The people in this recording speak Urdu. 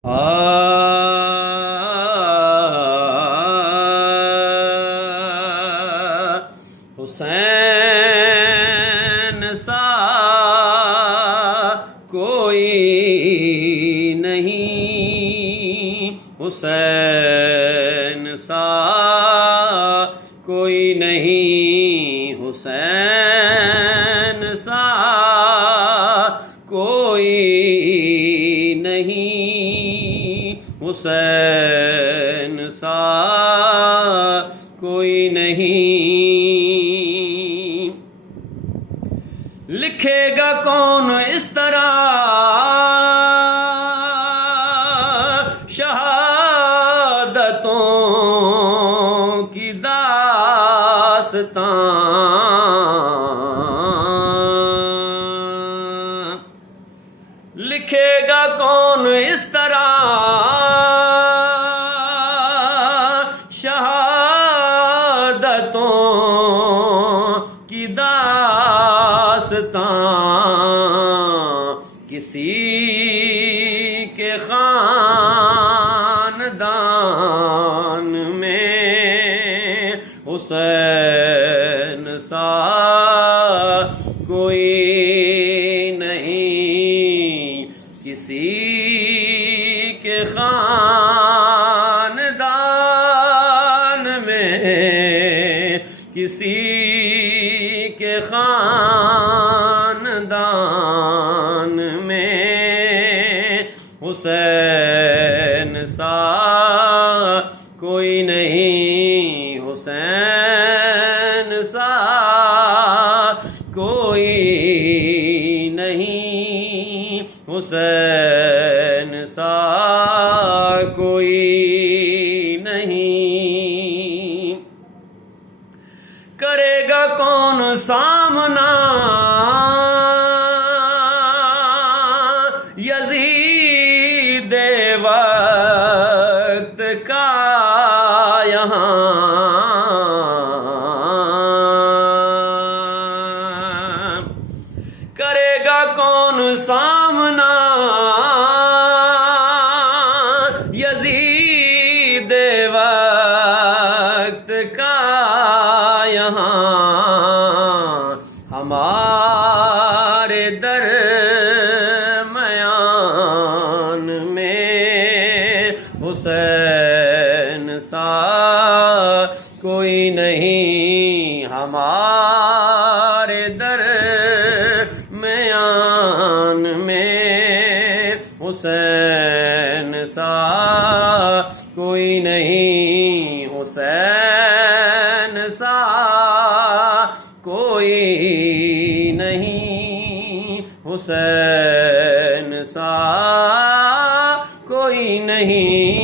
حسین سا کوئی نہیں، حسین سا کوئی نہیں، حسین سا کوئی نہیں، حسین سا کوئی نہیں۔ لکھے گا کون اس طرح شہادتوں کی داستان، لکھے گا کون اس طرح شہادتوں کی داستان، کسی کے خاندان میں حسین سا کوئی نہیں، کسی کے خاندان میں، کسی کے خاندان میں حسین سا کوئی نہیں، حسین سا کوئی نہیں، حسین سا کوئی نہیں۔ کرے گا کون سامنا یزید وقت کا یہاں، کرے گا کون سامنا یزید وقت کا یہاں، ہمارے درمیان میں حسین سا کوئی نہیں، ہمارے درمیان میں حسین سا کوئی نہیں، حسین سا کوئی نہیں، حسین سا کوئی نہیں۔